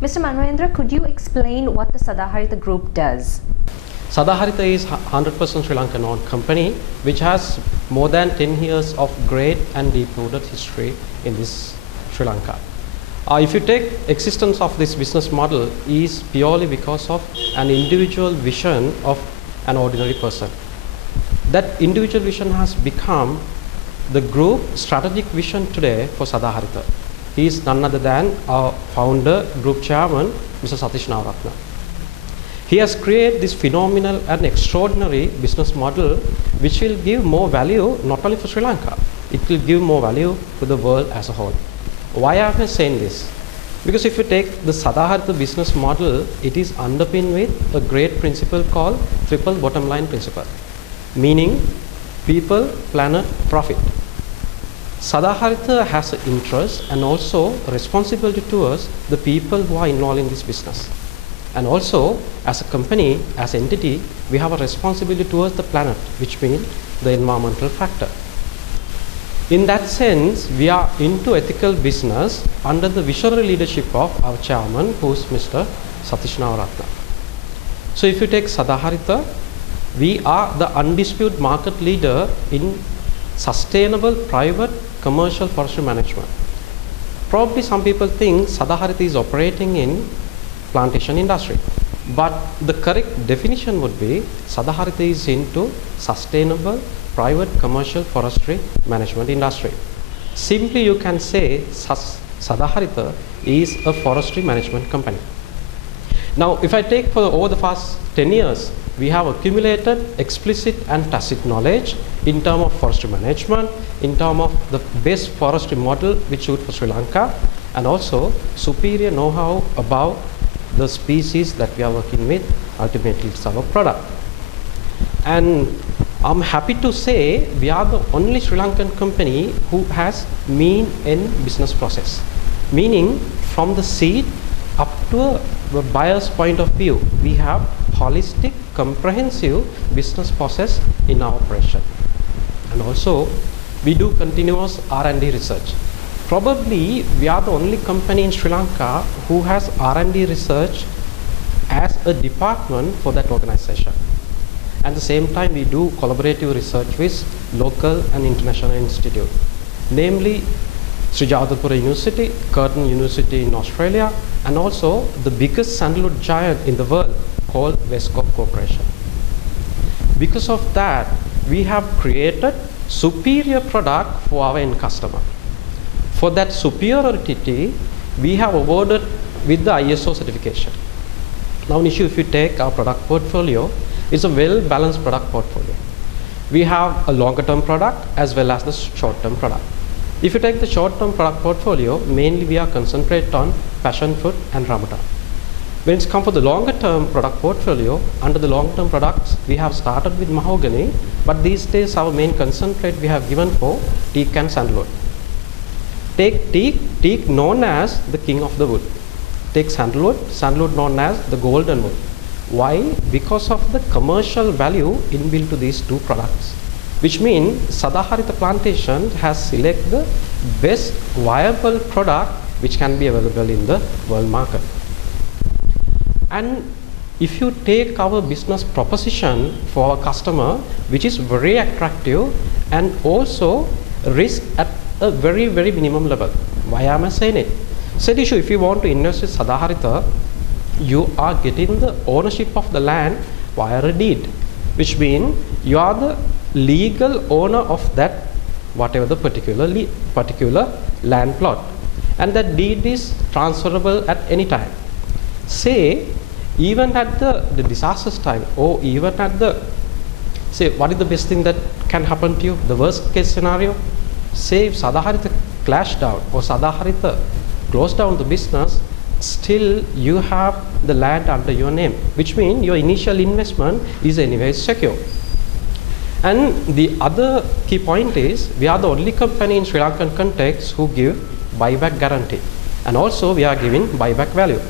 Mr. Manamendra, could you explain what the Sadaharitha Group does? Sadaharitha is 100% Sri Lankan owned company which has more than 10 years of great and deep-rooted history in this Sri Lanka. If you take existence of this business model is purely because of an individual vision of an ordinary person. That individual vision has become the group strategic vision today for Sadaharitha. He is none other than our founder, group chairman, Mr. Sadaharitha. He has created this phenomenal and extraordinary business model which will give more value not only for Sri Lanka, it will give more value to the world as a whole. Why am I saying this? Because if you take the Sadaharitha business model, it is underpinned with a great principle called triple bottom line principle, meaning people, planet, profit. Sadaharitha has an interest and also responsibility towards the people who are involved in this business. And also, as a company, as an entity, we have a responsibility towards the planet, which means the environmental factor. In that sense, we are into ethical business under the visionary leadership of our chairman, who is Mr. Sadaharitha. So if you take Sadaharitha, we are the undisputed market leader in sustainable private commercial forestry management. Probably some people think Sadaharitha is operating in plantation industry, but the correct definition would be Sadaharitha is into sustainable private commercial forestry management industry. Simply you can say Sadaharitha is a forestry management company. Now if I take for over the past 10 years, we have accumulated explicit and tacit knowledge in terms of forestry management, in terms of the best forestry model which suits for Sri Lanka, and also superior know-how about the species that we are working with. Ultimately it's our product. And I'm happy to say we are the only Sri Lankan company who has mean-end business process, meaning from the seed up to a buyer's point of view, we have holistic, comprehensive business process in our operation. And also we do continuous R&D research. Probably we are the only company in Sri Lanka who has R&D research as a department for that organization. At the same time, we do collaborative research with local and international institutes, namely Sri Jagadpura University, Curtin University in Australia, and also the biggest sandalwood giant in the world called Westcorp Corporation. Because of that, we have created superior product for our end customer. For that superiority, we have awarded with the ISO certification. Now, Nishu, if you take our product portfolio, it's a well-balanced product portfolio. We have a longer-term product as well as the short-term product. If you take the short-term product portfolio, mainly we are concentrated on passion fruit and rambutan. When it's come for the longer-term product portfolio, under the long-term products, we have started with mahogany, but these days our main concentrate we have given for teak and sandalwood. Take teak known as the king of the wood. Take sandalwood known as the golden wood. Why? Because of the commercial value inbuilt to these two products, which means Sadaharitha Plantations has selected the best viable product which can be available in the world market. And if you take our business proposition for our customer, which is very attractive and also risk at a very, very minimum level. Why am I saying it? Said issue, if you want to invest with Sadaharitha, you are getting the ownership of the land via a deed, which means you are the legal owner of that whatever the particular land plot, and that deed is transferable at any time. Say even at the disaster's time, or even at the, say, what is the best thing that can happen to you, the worst case scenario? Say if Sadaharitha clashed down or Sadaharitha closed down the business, still you have the land under your name, which means your initial investment is anyway secure. And the other key point is we are the only company in Sri Lankan context who give buyback guarantee, and also we are giving buyback value.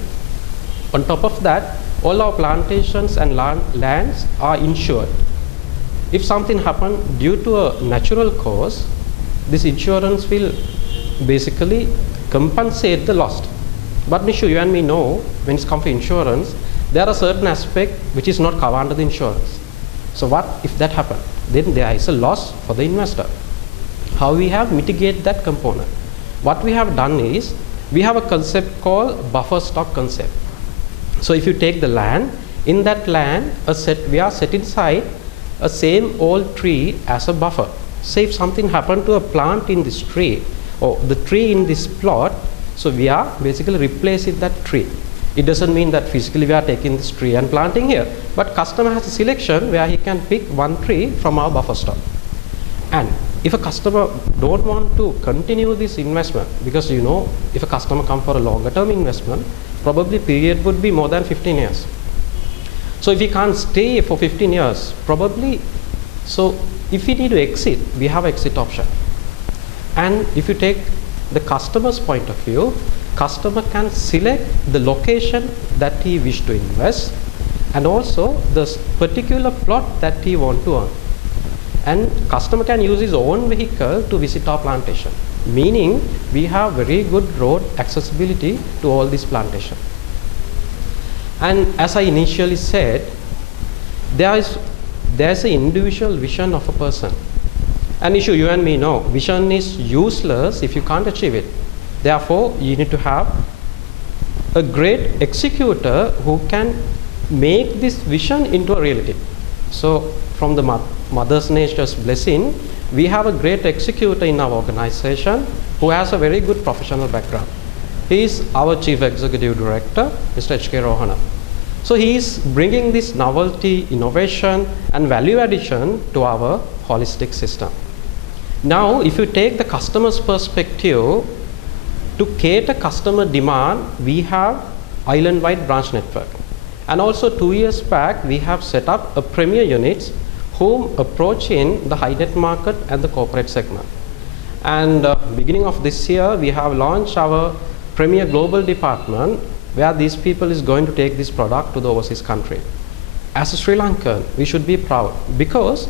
On top of that, all our plantations and lands are insured. If something happens due to a natural cause, this insurance will basically compensate the loss. But Nishu, you and me know, when it comes to insurance, there are certain aspects which is not covered under the insurance. So what if that happens? Then there is a loss for the investor. How we have mitigated that component? What we have done is, we have a concept called buffer stock concept. So if you take the land, in that land, we are set inside a same old tree as a buffer. Say if something happened to a plant in this tree, or the tree in this plot, so we are basically replacing that tree. It doesn't mean that physically we are taking this tree and planting here, but customer has a selection where he can pick one tree from our buffer stock. And if a customer don't want to continue this investment, because you know, if a customer come for a longer term investment, probably period would be more than 15 years. So if he can't stay for 15 years, probably, so if we need to exit, we have exit option. And if you take the customer's point of view, customer can select the location that he wish to invest, and also the particular plot that he want to earn. And customer can use his own vehicle to visit our plantation, meaning we have very good road accessibility to all this plantation. And as I initially said, there's an individual vision of a person. An issue you and me know, vision is useless if you can't achieve it. Therefore, you need to have a great executor who can make this vision into a reality. So from the Mother's Nature's blessing, we have a great executor in our organization who has a very good professional background. He is our Chief Executive Director, Mr. H.K. Rohana. So he is bringing this novelty, innovation and value addition to our holistic system. Now, if you take the customer's perspective, to cater customer demand, we have island-wide branch network. And also 2 years back, we have set up a premier units whom approach in the high net market and the corporate segment. And beginning of this year, we have launched our premier global department where these people is going to take this product to the overseas country. As a Sri Lankan, we should be proud because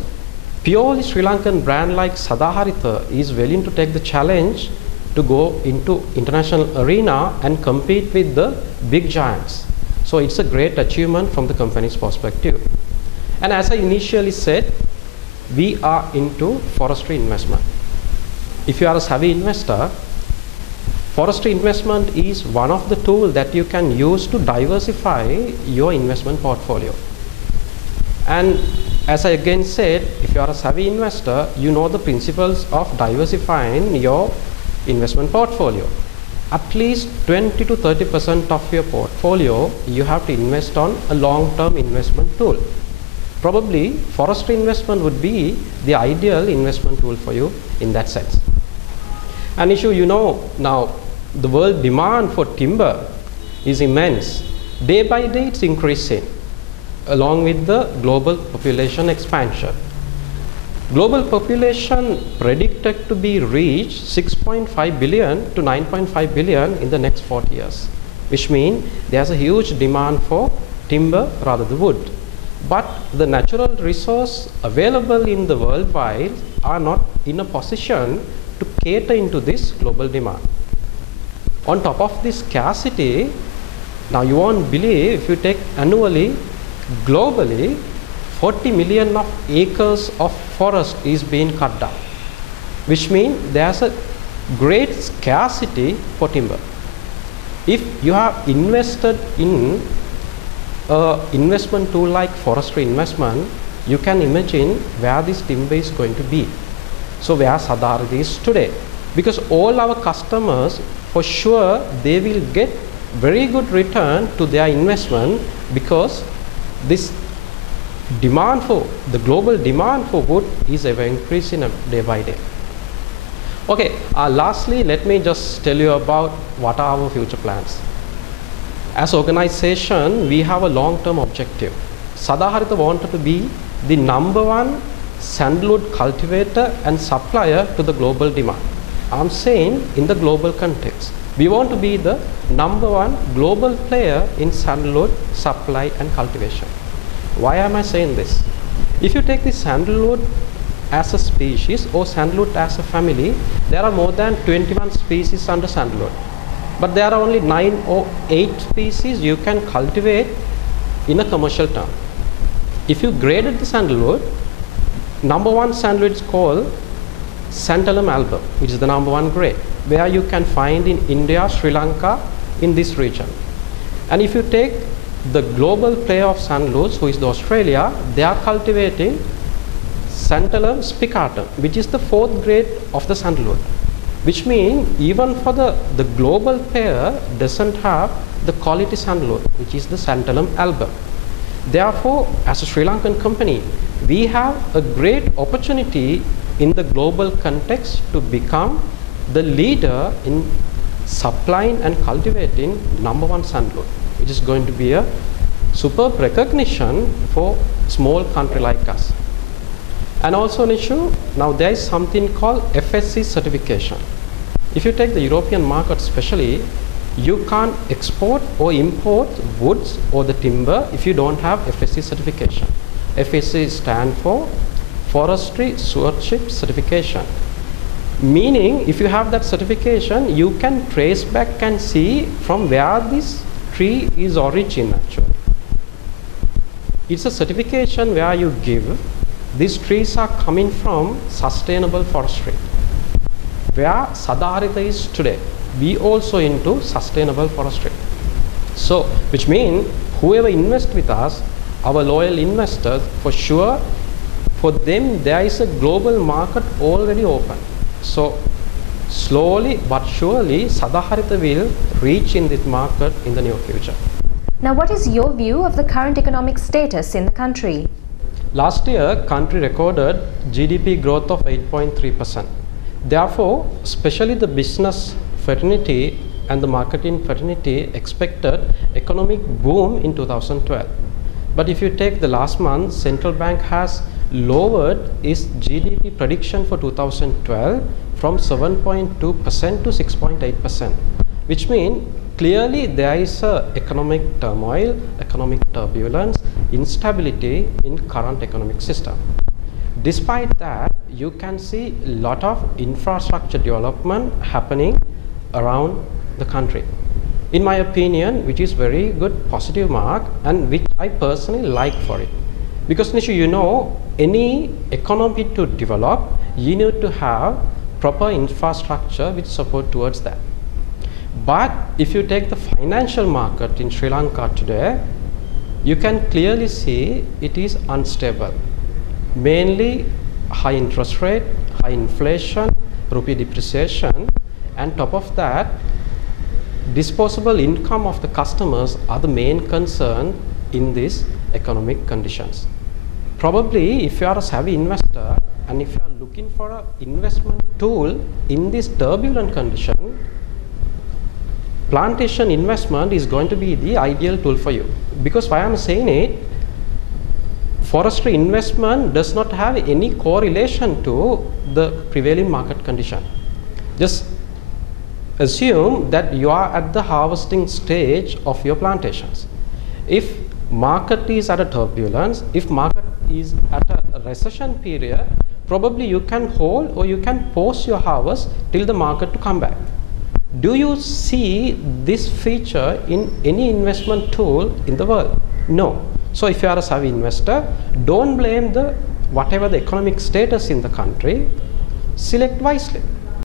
purely Sri Lankan brand like Sadaharitha is willing to take the challenge to go into international arena and compete with the big giants. So it's a great achievement from the company's perspective. And as I initially said, we are into forestry investment. If you are a savvy investor, forestry investment is one of the tools that you can use to diversify your investment portfolio. And as I again said, if you are a savvy investor, you know the principles of diversifying your investment portfolio. At least 20 to 30% of your portfolio you have to invest on a long-term investment tool. Probably forestry investment would be the ideal investment tool for you in that sense. An issue you know now, the world demand for timber is immense. Day by day it's increasing along with the global population expansion. Global population predicted to be reached 6.5 billion to 9.5 billion in the next 40 years, which means there's a huge demand for timber rather than wood. But the natural resource available in the worldwide are not in a position to cater into this global demand. On top of this scarcity, now you won't believe if you take annually, globally, 40 million of acres of forest is being cut down, which means there's a great scarcity for timber. If you have invested in an investment tool like forestry investment, you can imagine where this timber is going to be. So where Sadaharitha is today, because all our customers, for sure, they will get very good return to their investment because this demand for the global demand for wood is ever increasing day by day. Okay, lastly, let me just tell you about what are our future plans. As organization, we have a long-term objective. Sadaharitha wanted to be the #1 sandalwood cultivator and supplier to the global demand. I'm saying in the global context, we want to be the #1 global player in sandalwood supply and cultivation. Why am I saying this? If you take the sandalwood as a species or sandalwood as a family, there are more than 21 species under sandalwood. but there are only 9 or 8 species you can cultivate in a commercial term. If you graded the sandalwood, number 1 sandalwood is called Santalum album, which is the number 1 grade, where you can find in India, Sri Lanka, in this region. And if you take the global player of sandalwoods, who is Australia, they are cultivating Santalum spicatum, which is the 4th grade of the sandalwood, which means even for the global player doesn't have the quality sandalwood, which is the Santalum album. Therefore, as a Sri Lankan company, we have a great opportunity in the global context to become the leader in supplying and cultivating number 1 sandalwood, which is going to be a superb recognition for small country like us. And also an issue, now there is something called Fsc certification. If you take the European market especially, you can't export or import woods or the timber if you don't have Fsc certification. Fsc stands for Forestry Stewardship Certification. Meaning, if you have that certification, you can trace back and see from where this tree is origin actually. It's a certification where you give these trees are coming from sustainable forestry. Where Sadaharitha is today, we also into sustainable forestry. So, which means whoever invests with us, our loyal investors, for sure, for them there is a global market already open. So, slowly but surely Sadaharitha will reach in this market in the near future. Now, what is your view of the current economic status in the country? Last year, country recorded GDP growth of 8.3%. Therefore, especially the business fraternity and the marketing fraternity expected economic boom in 2012. But if you take the last month, central bank has lowered its GDP prediction for 2012 from 7.2% to 6.8%, which means clearly there is a economic turmoil, economic turbulence, instability in current economic system. Despite that, you can see a lot of infrastructure development happening around the country. In my opinion, which is very good positive mark and which I personally like for it. Because Nishu, you know, any economy to develop, you need to have proper infrastructure which support towards that. But if you take the financial market in Sri Lanka today, you can clearly see it is unstable. Mainly high interest rate, high inflation, rupee depreciation, and top of that, disposable income of the customers are the main concern in these economic conditions. Probably if you are a savvy investor and if you are looking for an investment tool in this turbulent condition, plantation investment is going to be the ideal tool for you. Because why I am saying it, forestry investment does not have any correlation to the prevailing market condition. Just assume that you are at the harvesting stage of your plantations. If market is at a turbulence, if market is at a recession period, probably you can hold or you can pause your harvest till the market to come back. Do you see this feature in any investment tool in the world? No. So if you are a savvy investor, don't blame the whatever the economic status in the country, select wisely.